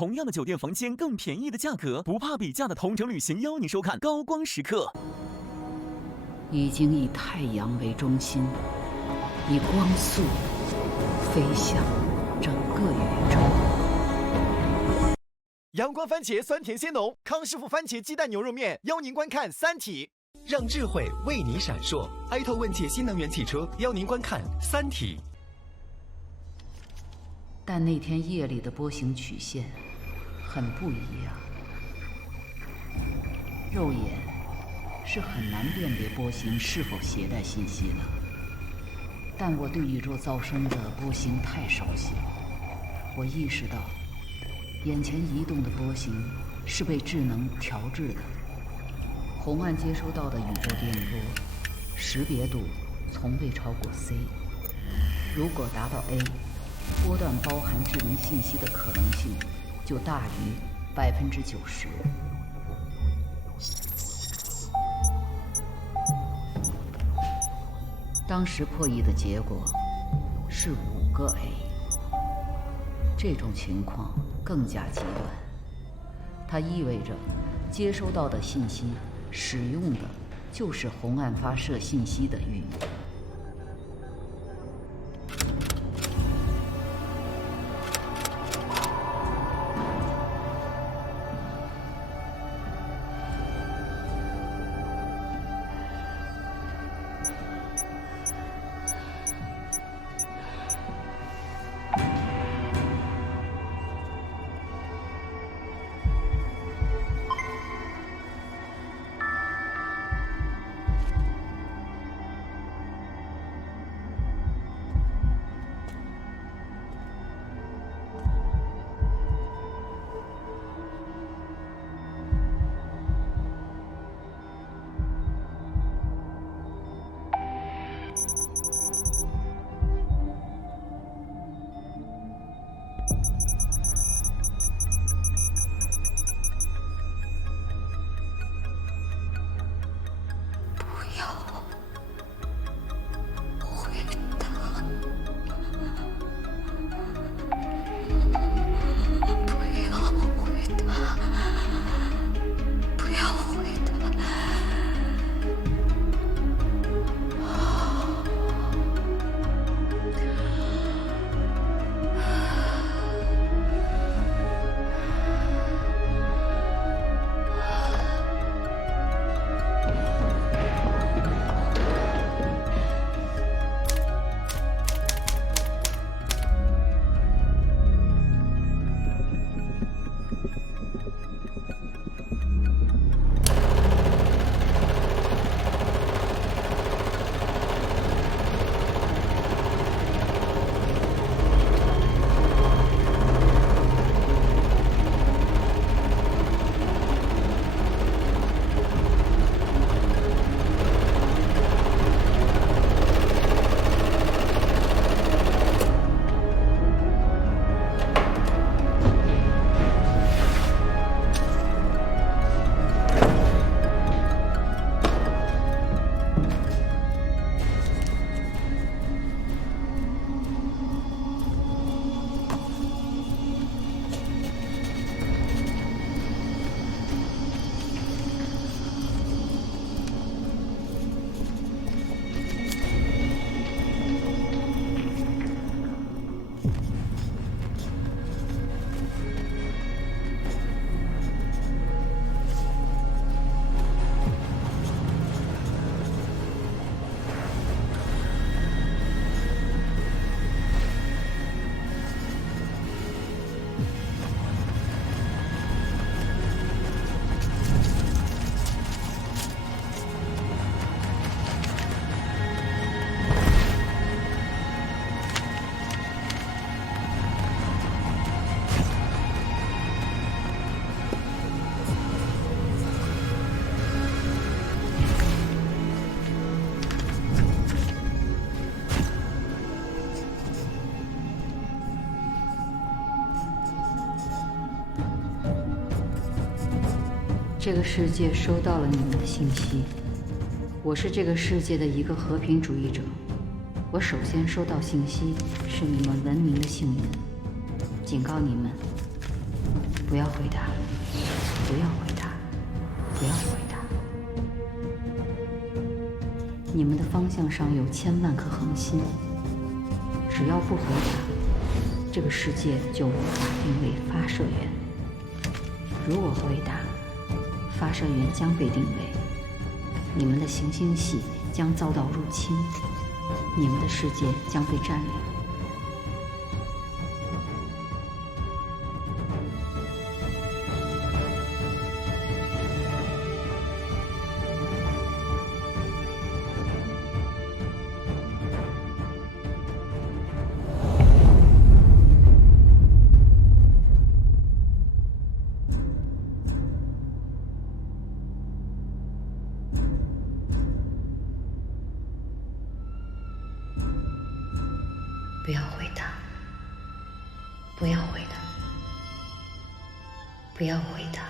同样的酒店房间，更便宜的价格，不怕比价的同程旅行邀你收看高光时刻。已经以太阳为中心，以光速飞向整个宇宙。阳光番茄酸甜鲜浓，康师傅番茄鸡蛋牛肉面邀您观看《三体》，让智慧为你闪烁。埃特问界新能源汽车邀您观看《三体》。但那天夜里的波形曲线很不一样，肉眼是很难辨别波形是否携带信息了。但我对宇宙噪声的波形太熟悉了，我意识到眼前移动的波形是被智能调制的。红岸接收到的宇宙电波识别度从未超过 C， 如果达到 A， 波段包含智能信息的可能性就大于90%。当时破译的结果是5个 A， 这种情况更加极端，它意味着接收到的信息使用的就是红岸发射信息的语言。这个世界收到了你们的信息，我是这个世界的一个和平主义者。我首先收到信息是你们文明的幸运，警告你们，不要回答，不要回答，不要回答。你们的方向上有1000万颗恒星，只要不回答，这个世界就无法定位发射源。如果回答，发射源将被定位，你们的行星系将遭到入侵，你们的世界将被占领。不要回答，不要回答，不要回答。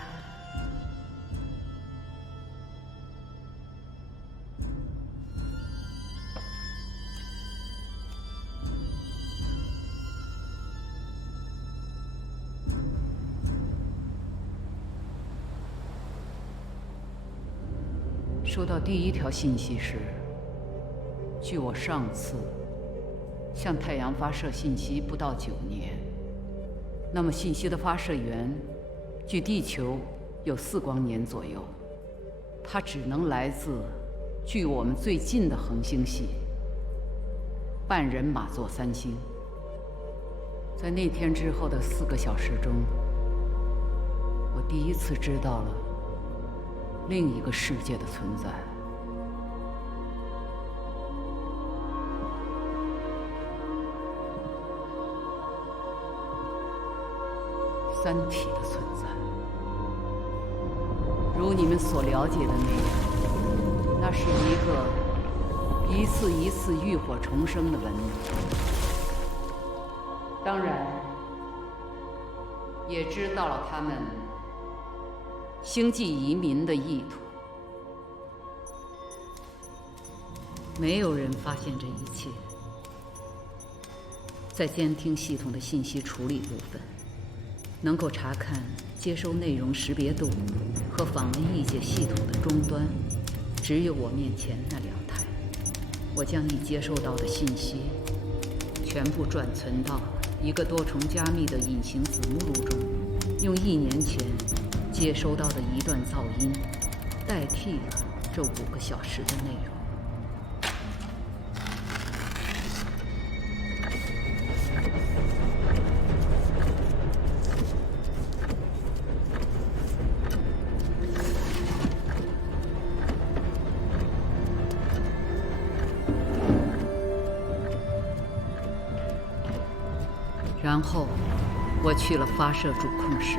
收到第一条信息时，据我上次向太阳发射信息不到9年，那么信息的发射源距地球有4光年左右，它只能来自距我们最近的恒星系——半人马座3星。在那天之后的4个小时中，我第一次知道了另一个世界的存在。三体的存在，如你们所了解的那样，那是一个一次一次浴火重生的文明。当然，也知道了他们星际移民的意图。没有人发现这一切。在监听系统的信息处理部分，能够查看接收内容识别度和访问译解系统的终端，只有我面前那2台。我将已接收到的信息全部转存到一个多重加密的隐形子目录中，用1年前接收到的一段噪音代替了这5个小时的内容。然后，我去了发射主控室。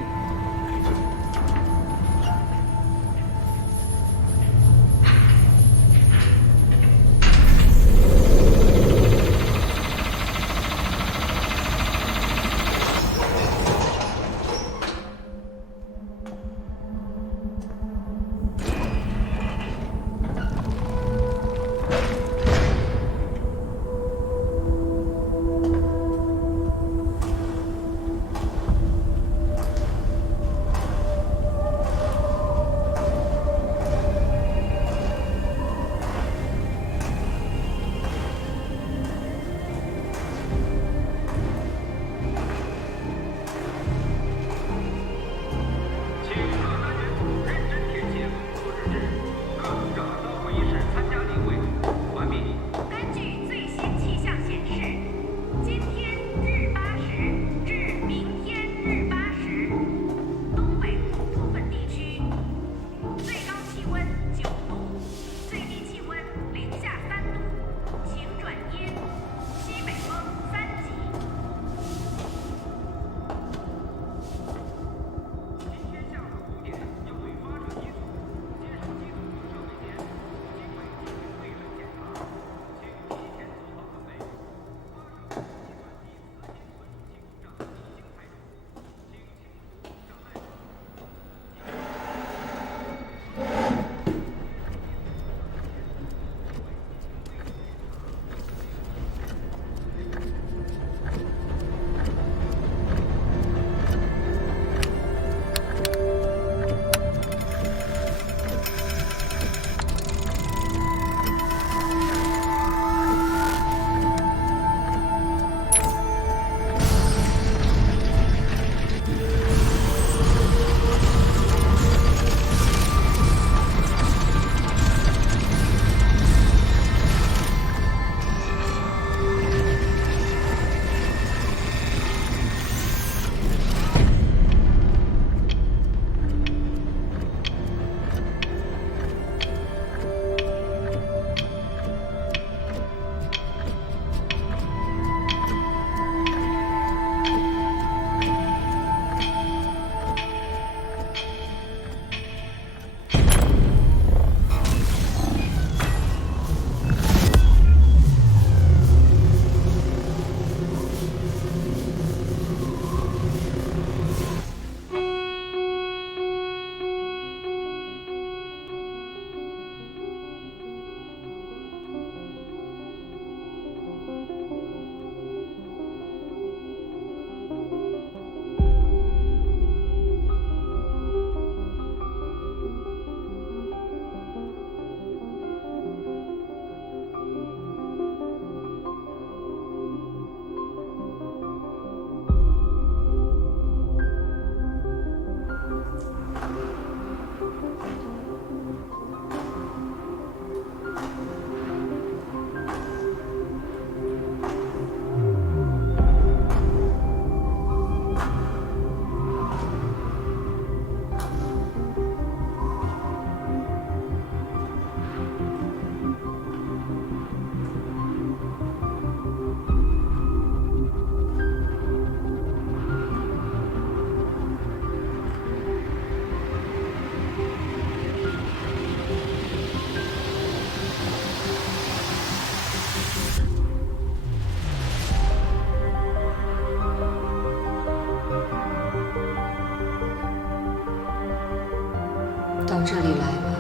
到这里来吧，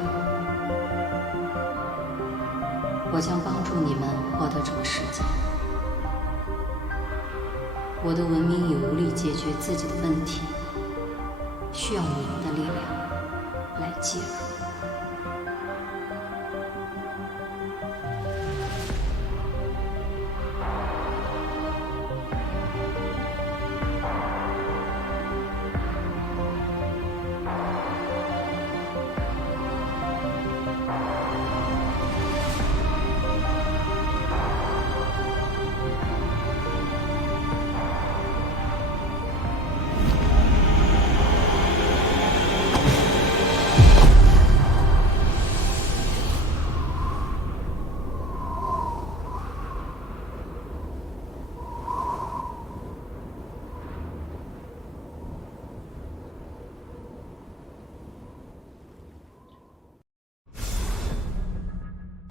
我将帮助你们获得这个世界。我的文明已无力解决自己的问题，需要你们的力量来介入。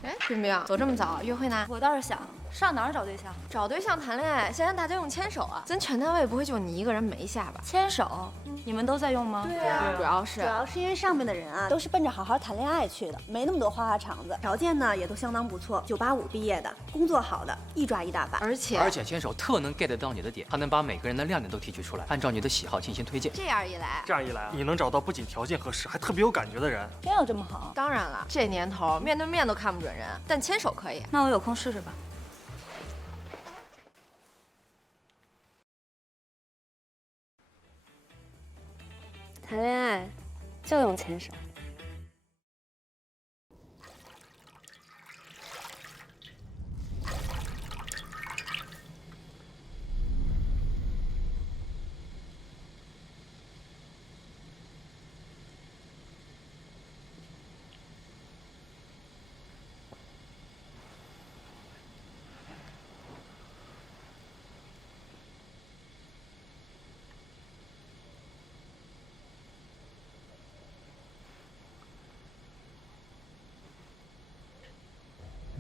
哎，冰冰，走这么早，约会呢？我倒是想上哪儿找对象？找对象谈恋爱，现在大家用牵手啊，咱全单位不会就你一个人没下吧？牵手，你们都在用吗？对啊，主要是因为上面的人啊，都是奔着好好谈恋爱去的，没那么多花花肠子，条件呢也都相当不错，985毕业的，工作好的，一抓一大把。而且牵手特能 get 到你的点，它能把每个人的亮点都提取出来，按照你的喜好进行推荐。这样一来，你能找到不仅条件合适，还特别有感觉的人。真有这么好？当然了，这年头面对面都看不准人，但牵手可以。那我有空试试吧。谈恋爱就用牵手。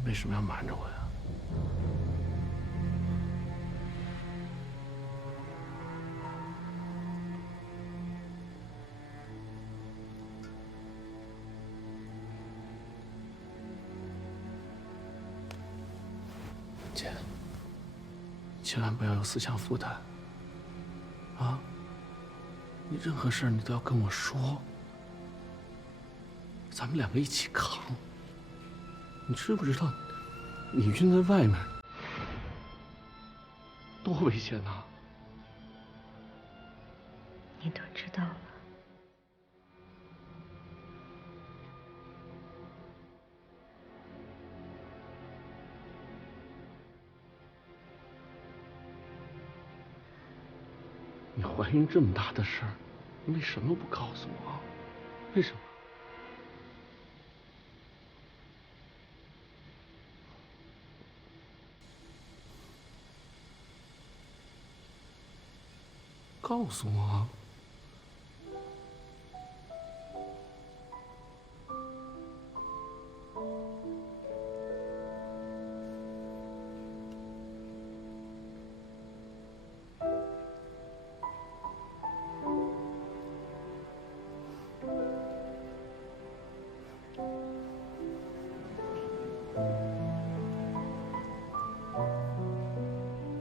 为什么要瞒着我呀？姐，千万不要有思想负担啊！你任何事儿你都要跟我说，咱们两个一起扛。你知不知道，你晕在外面多危险呐！你都知道了。你怀孕这么大的事儿，你为什么不告诉我？为什么？告诉我。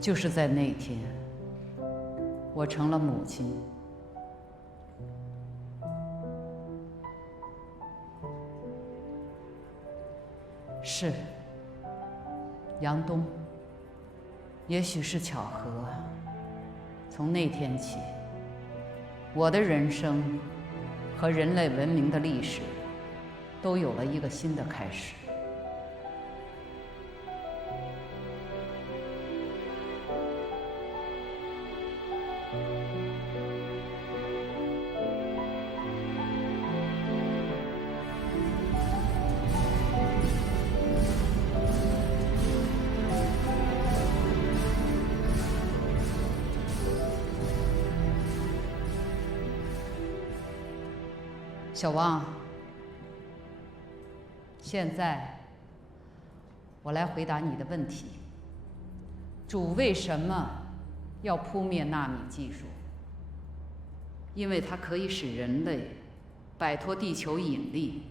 就是在那天，我成了母亲。是杨东，也许是巧合。从那天起，我的人生和人类文明的历史都有了一个新的开始。小王，现在我来回答你的问题。主为什么要扑灭纳米技术？因为它可以使人类摆脱地球引力，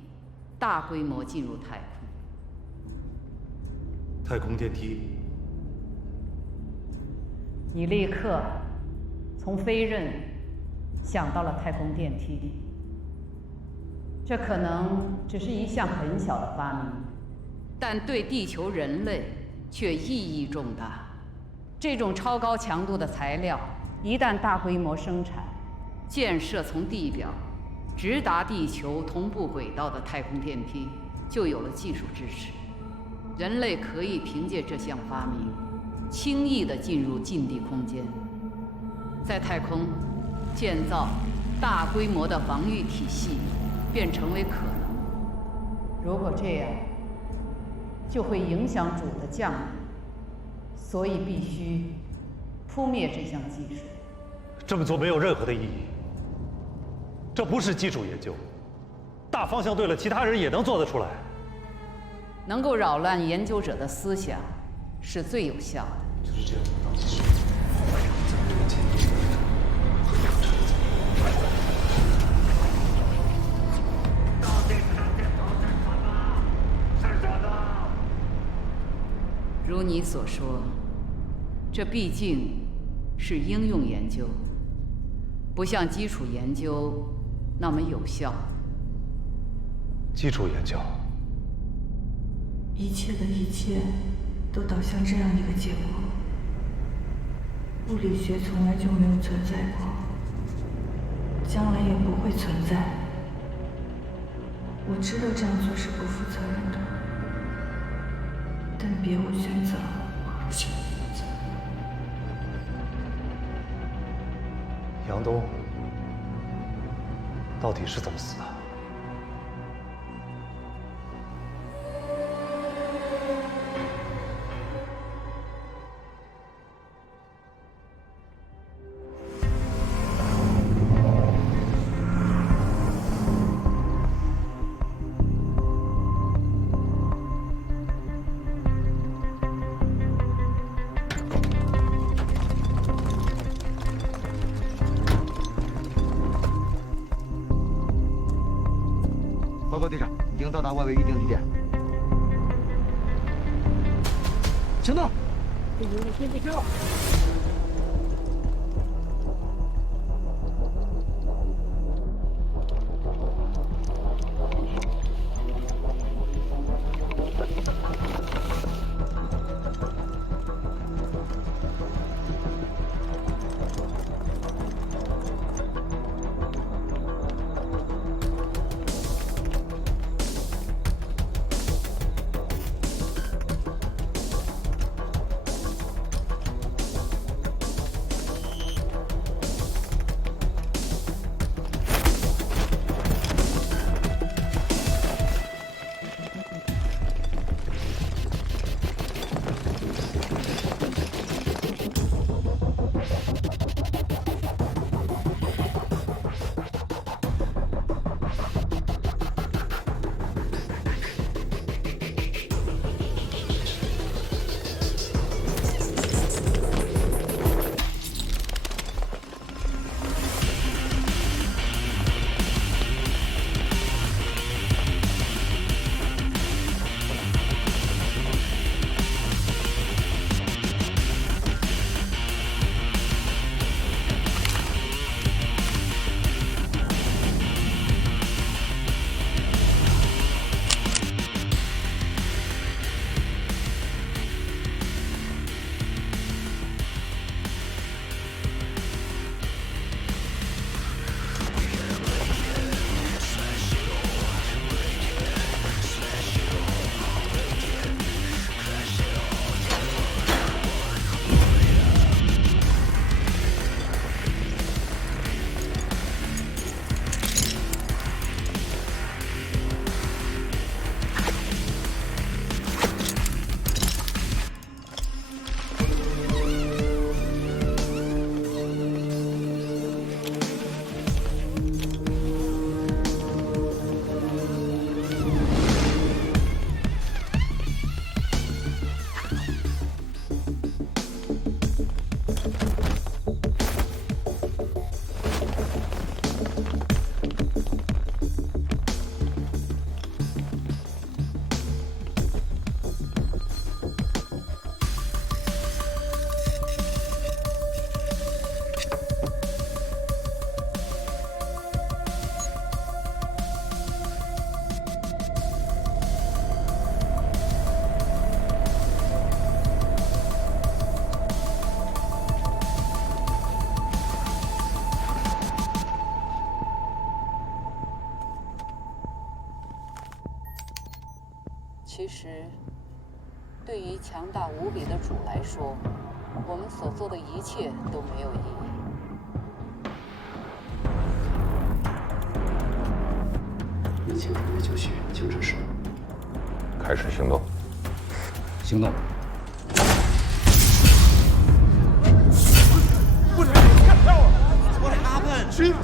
大规模进入太空。太空电梯。你立刻从飞刃想到了太空电梯。这可能只是一项很小的发明，但对地球人类却意义重大。这种超高强度的材料，一旦大规模生产，建设从地表直达地球同步轨道的太空电梯就有了技术支持。人类可以凭借这项发明，轻易地进入近地空间，在太空建造大规模的防御体系便成为可能。如果这样，就会影响主的降临，所以必须扑灭这项技术。这么做没有任何的意义。这不是基础研究，大方向对了，其他人也能做得出来。能够扰乱研究者的思想，是最有效的。就是这样的导技术。如你所说，这毕竟是应用研究，不像基础研究那么有效。基础研究，一切的一切都导向这样一个结果。物理学从来就没有存在过，将来也不会存在。我知道这样做是不负责任的，但别无选择。杨东到底是怎么死的？报告队长，已经到达外围预定地点。行动！电梯开了。其实，对于强大无比的主来说，我们所做的一切都没有意义。年轻人的就绪，请指示。开始行动。行动。不能看到我 ！What happened? Shoot!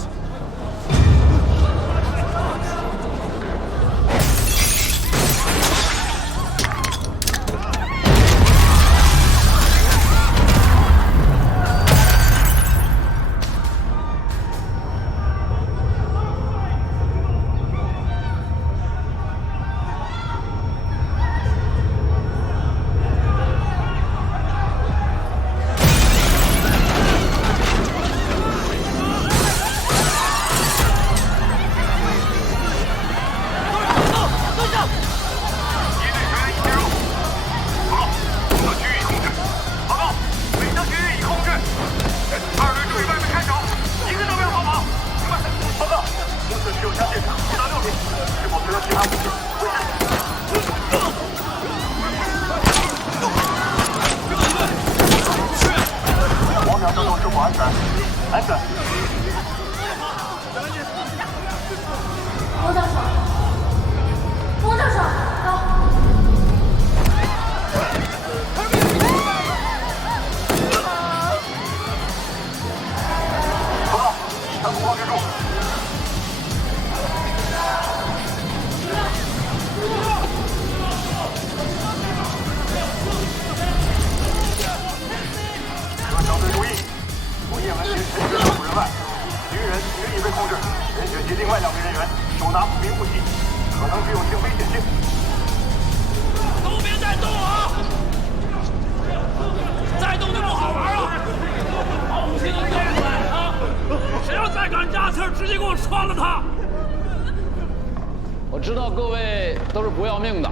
我知道各位都是不要命的，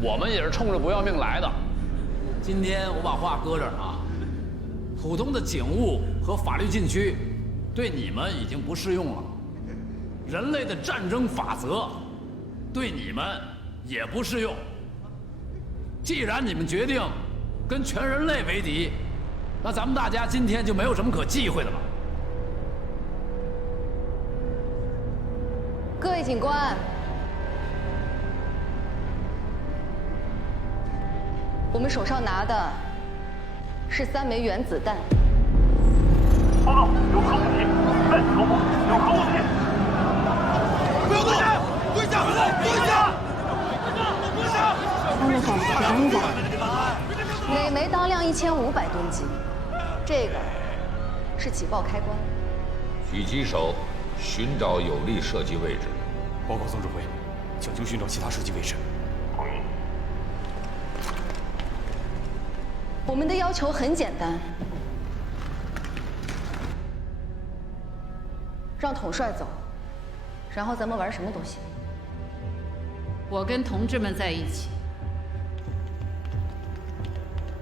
我们也是冲着不要命来的。今天我把话搁这儿啊，普通的警务和法律禁区对你们已经不适用了，人类的战争法则对你们也不适用。既然你们决定跟全人类为敌，那咱们大家今天就没有什么可忌讳的了。各位警官，我们手上拿的是3枚原子弹。报告，有核武器，在头部有核武器。不要动！蹲下！蹲下！蹲下！3个小时13个。每枚当量1500吨级，这个是起爆开关。狙击手寻找有利射击位置。报告总指挥，请求寻找其他射击位置。同意。我们的要求很简单，让统帅走，然后咱们玩什么都行。我跟同志们在一起。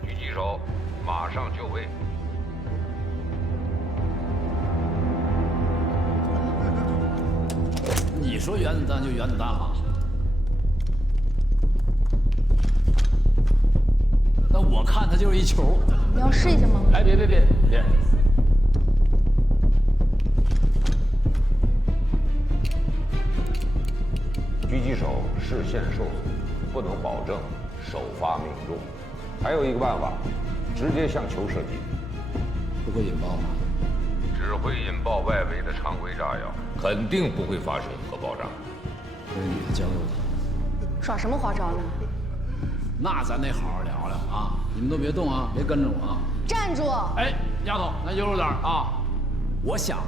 狙击手，马上就位。你说原子弹就原子弹了，那我看它就是一球。你要试一下吗？哎，别！狙击手视线受损，不能保证首发命中。还有一个办法，直接向球射击。不会引爆吗？只会引爆外围的常规炸药，肯定不会发生核爆炸。这是你的交流题。耍什么花招呢？那咱得好好聊聊啊！你们都别动啊，别跟着我啊！站住！哎，丫头，咱悠着点啊！我想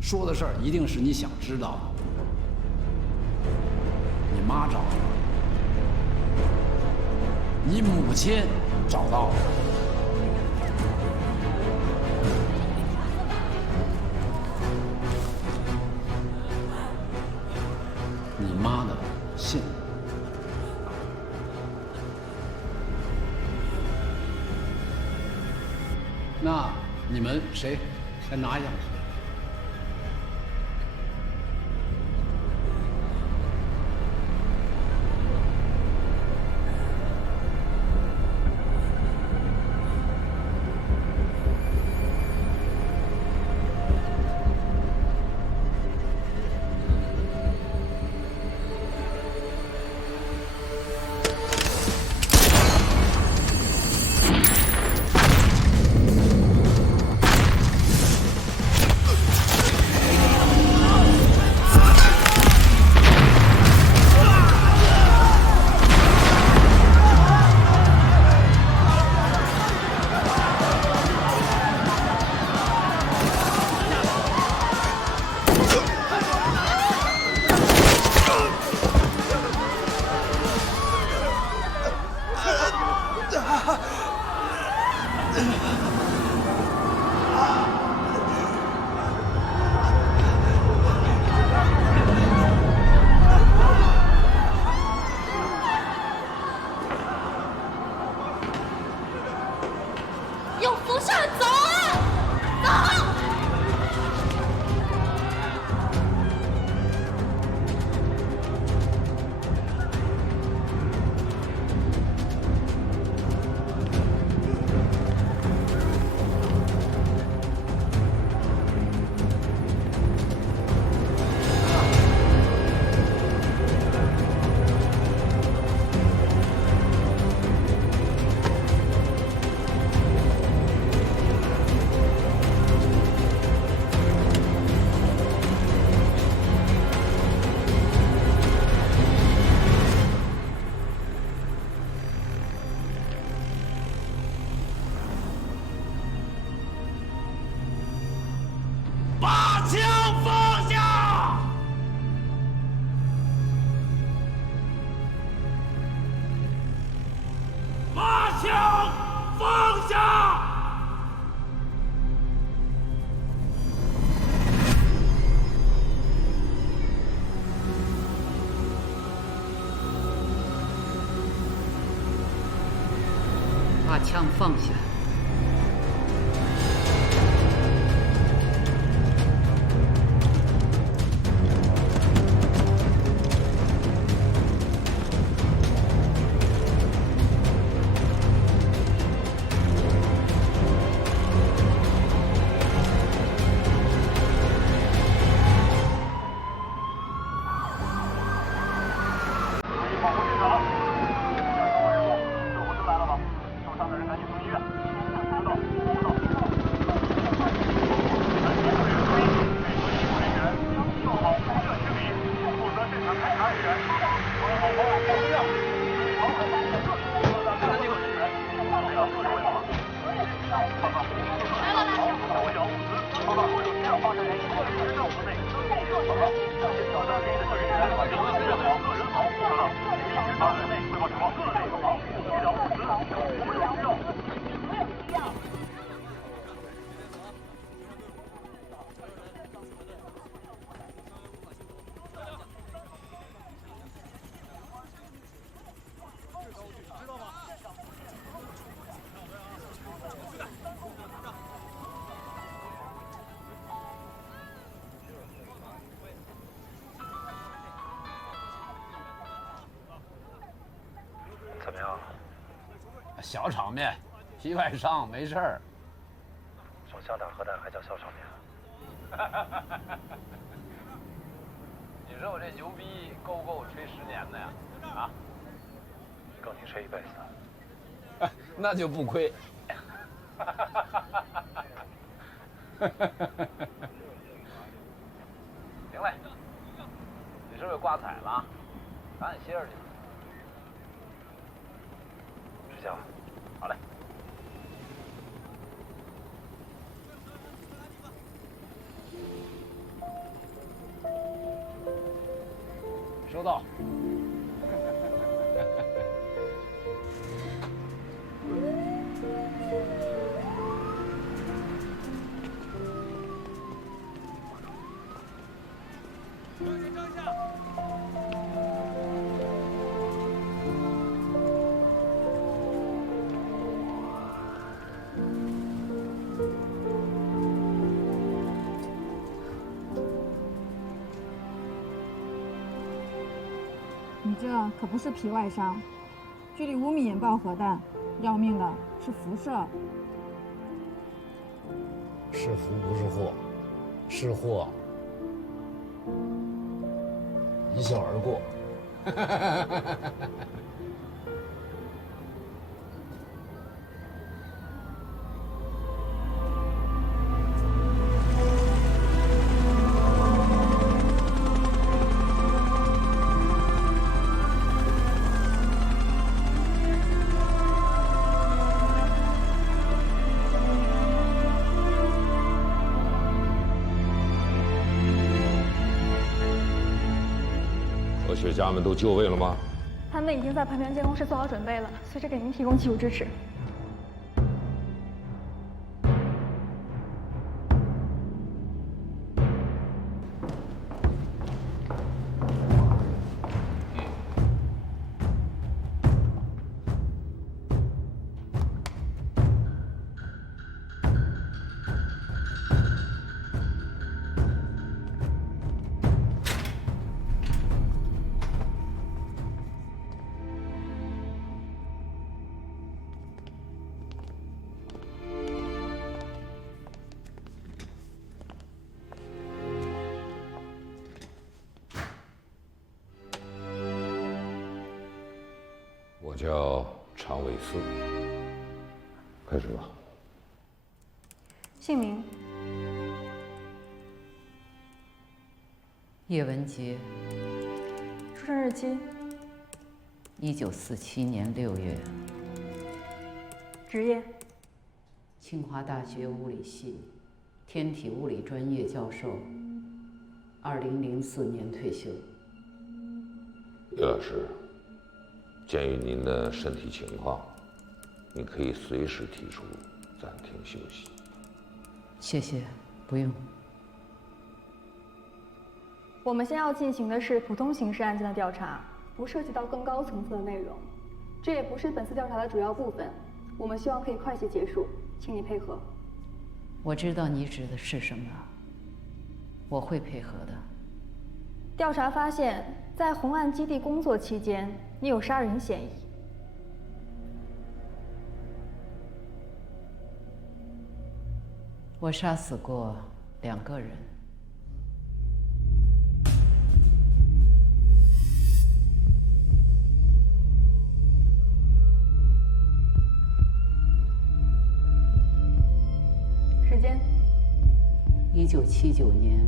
说的事儿一定是你想知道的。你妈找到了，你母亲找到了。你妈的信。那你们谁先拿一下？枪放下。怎么样？小场面，皮外伤，没事儿。手枪打核弹还叫小场面？你说我这牛逼够不够我吹10年的呀？啊？够你吹1辈子的。那就不亏。行嘞，你是不是挂彩了？赶紧歇着去。睡觉。好嘞。收到。你这可不是皮外伤，距离5米引爆核弹，要命的是辐射。是福不是祸，是祸一笑而过。科学家们都就位了吗？他们已经在盘旋监控室做好准备了，随时给您提供技术支持。我叫常伟思，开始吧。姓名：叶文洁。出生日期：1947年6月。职业：清华大学物理系天体物理专业教授。2004年退休。叶老师，鉴于您的身体情况，您可以随时提出暂停休息。谢谢，不用。我们先要进行的是普通刑事案件的调查，不涉及到更高层次的内容，这也不是本次调查的主要部分。我们希望可以快些结束，请你配合。我知道你指的是什么，我会配合的。调查发现，在红岸基地工作期间，你有杀人嫌疑。我杀死过2个人。时间：1979年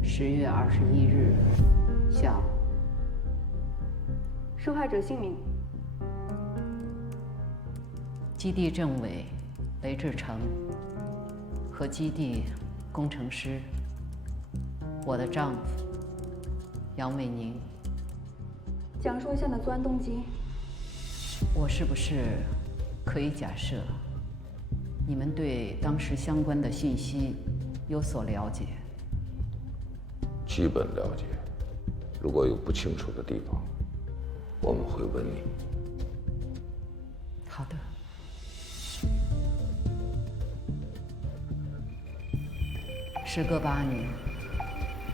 10月21日下午。受害者姓名：基地政委雷志成和基地工程师，我的丈夫杨伟宁。讲述一下你的作案动机。我是不是可以假设，你们对当时相关的信息有所了解？基本了解，如果有不清楚的地方，我们会问你。好的。时隔8年，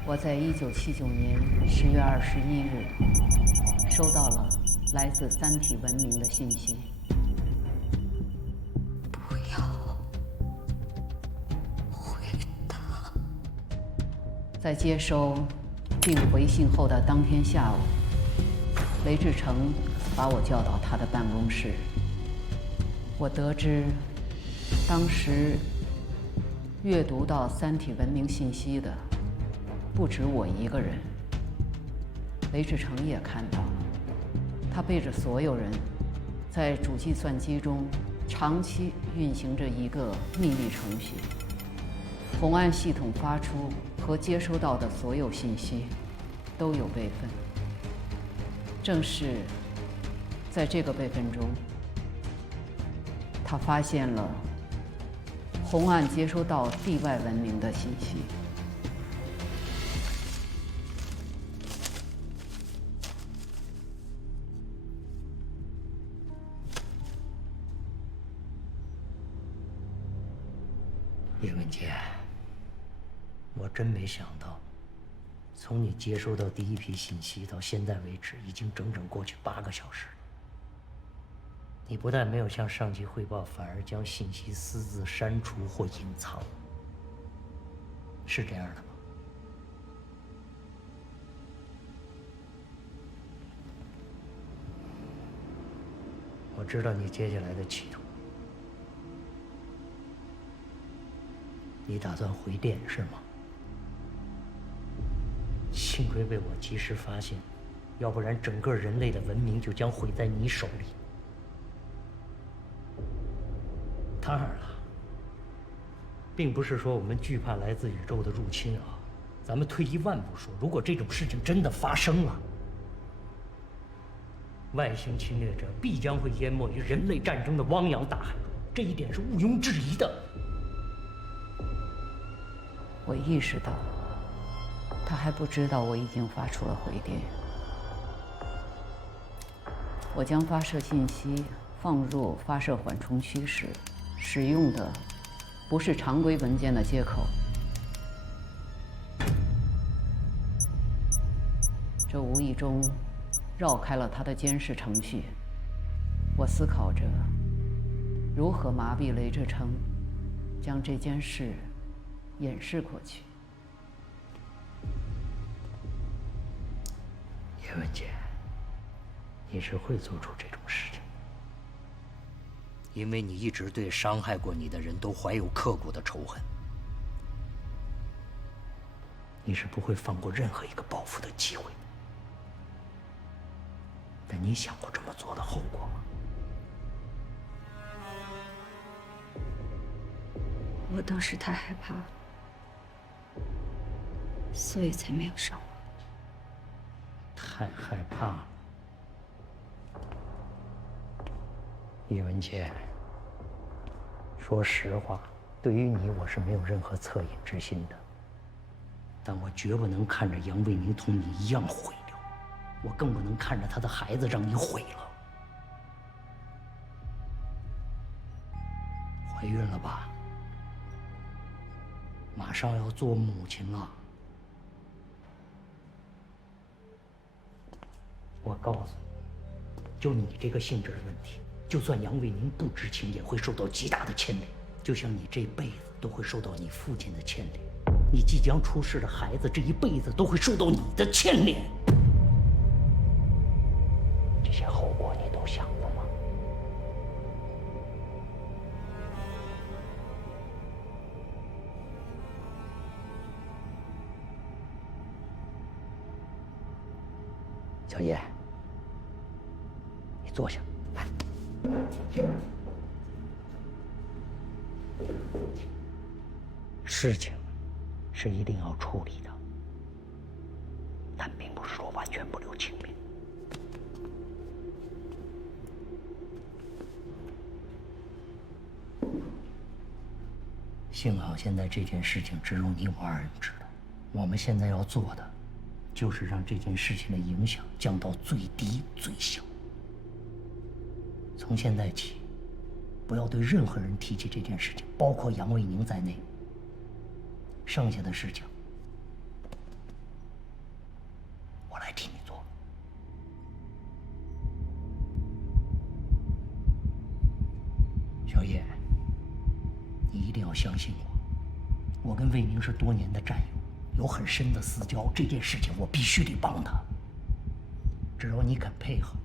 我在1979年10月21日收到了来自三体文明的信息。不要回答。在接收并回信后的当天下午，雷志成把我叫到他的办公室。我得知，当时阅读到三体文明信息的不止我一个人。雷志成也看到了，他背着所有人，在主计算机中长期运行着一个秘密程序。红岸系统发出和接收到的所有信息都有备份。正是在这个备份中，他发现了红岸接收到地外文明的信息。叶文杰，我真没想到，从你接收到第一批信息到现在为止，已经整整过去8个小时。你不但没有向上级汇报，反而将信息私自删除或隐藏，是这样的吗？我知道你接下来的企图，你打算回电是吗？幸亏被我及时发现，要不然整个人类的文明就将毁在你手里。当然了，并不是说我们惧怕来自宇宙的入侵啊。咱们退一万步说，如果这种事情真的发生了，外星侵略者必将会淹没于人类战争的汪洋大海中，这一点是毋庸置疑的。我意识到，他还不知道我已经发出了回电。我将发射信息放入发射缓冲区时，使用的不是常规文件的接口。这无意中绕开了他的监视程序。我思考着如何麻痹雷志成，将这件事掩饰过去。叶文杰，你是会做出这种事情，因为你一直对伤害过你的人都怀有刻骨的仇恨，你是不会放过任何一个报复的机会。但你想过这么做的后果吗？我当时太害怕了，所以才没有上网。太害怕了，叶文杰。说实话，对于你，我是没有任何恻隐之心的。但我绝不能看着杨卫宁同你一样毁掉，我更不能看着他的孩子让你毁了。怀孕了吧？马上要做母亲了。我告诉你，就你这个性质的问题，就算杨卫宁不知情，也会受到极大的牵连。就像你这辈子都会受到你父亲的牵连，你即将出世的孩子这一辈子都会受到你的牵连。这些后果你都想过吗？小叶，你坐下，来。事情是一定要处理的，但并不是说完全不留情面。幸好现在这件事情只有你我二人知道，我们现在要做的，就是让这件事情的影响降到最低最小。从现在起，不要对任何人提起这件事情，包括杨卫宁在内。剩下的事情，我来替你做。小叶，你一定要相信我，我跟卫宁是多年的战友，有很深的私交，这件事情我必须得帮他。只要你肯配合，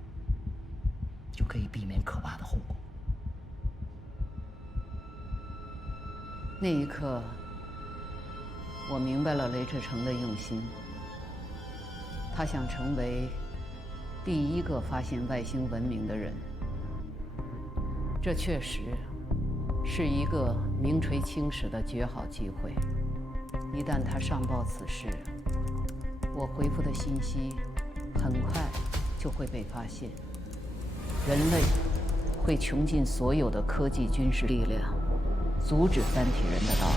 就可以避免可怕的后果。那一刻，我明白了雷志成的用心。他想成为第一个发现外星文明的人。这确实是一个名垂青史的绝好机会。一旦他上报此事，我回复的信息很快就会被发现，人类会穷尽所有的科技军事力量，阻止三体人的到来。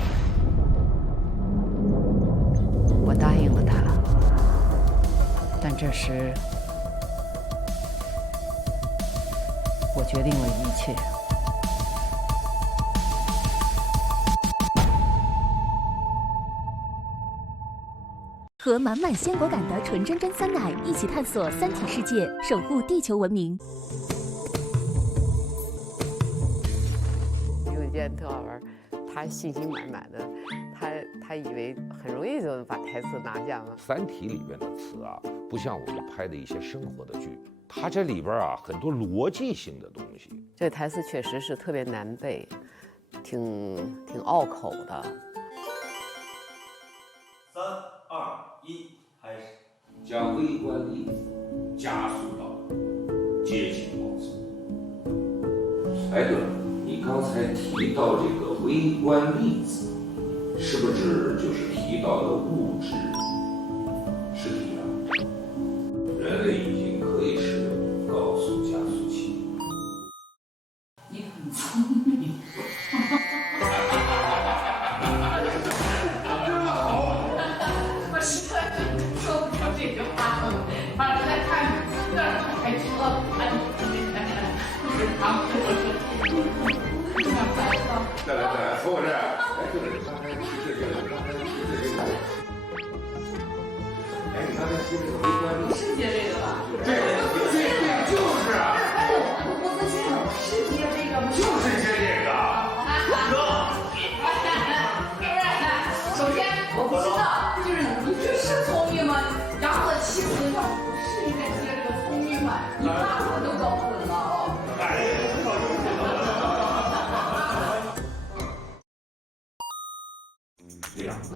我答应了他，但这时我决定了一切。和满满鲜果感的纯真真酸奶一起探索三体世界，守护地球文明。李永健特好玩，他信心满满的，他以为很容易就把台词拿下了。《三体》里边的词啊，不像我们拍的一些生活的剧，它这里边啊很多逻辑性的东西。这台词确实是特别难背，挺拗口的。3、2、1，开始。将微观粒子加速到接近光速。哎，对了，你刚才提到这个微观粒子，是不是就是提到的物质实体啊？人类已经可以使用高速加速器。你很聪明。我实在是说不出这句话了。反正在看那儿开车，再来，从我这儿。哎，对了，刚才提示这个，哎，你刚才说这个微观粒子，是接这个吧？对，就是啊。哎呦，我不自信了，是接这个吗？就是接这个。首先我不知道，就是你这是聪明吗？然后其实要不是应该接这个聪明吗？你把我都搞混了哦。两个字。